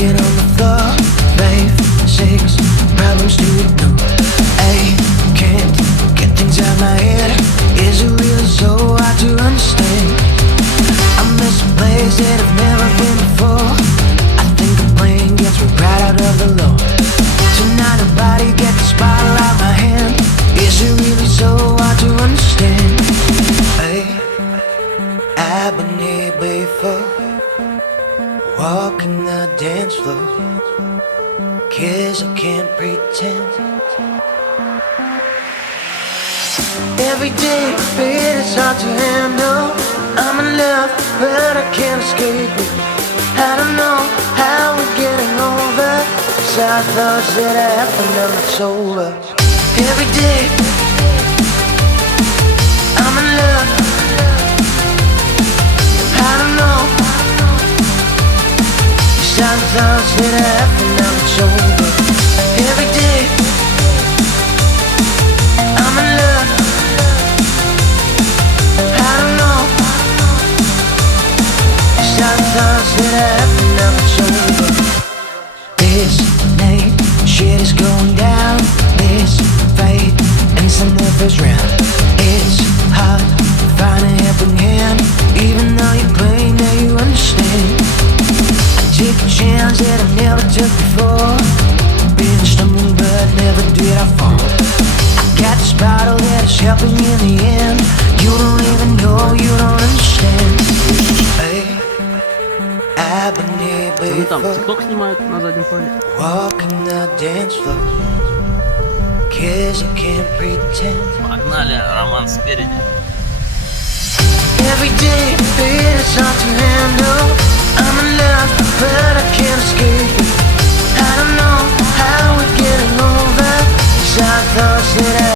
Get on the floor, 5, 6 problems to ignore. I can't get things out my head. Is it really so hard to understand? I miss a place that I've never been before. I think the plane gets me right out of the low. Tonight nobody get the bottle out my hand. Is it really so hard to understand? Hey, I've been here before, walking the dance floor, 'cause I can't pretend. Every day it is hard to handle. I'm in love, but I can't escape it. I don't know how we're getting over sad thoughts that happen when it's over. Every day I'm in love. I don't know sad thoughts that happen when it's over. Every day I'm in love. I don't know sad thoughts that happen when it's over. This night, shit is going down. This fight ends in the first round. It's hard to find a helping hand, even though you claim that you understand. I take a chance that I never took before. Been stumbling but never did I fall. I got this bottle that is helping me in the end. You don't even know, you don't understand. Hey, I've been here Они там before. тикток снимают на заднем фоне. Walking the dance floor, 'cause I can't pretend. Погнали, Роман спереди. Every day it is hard to handle.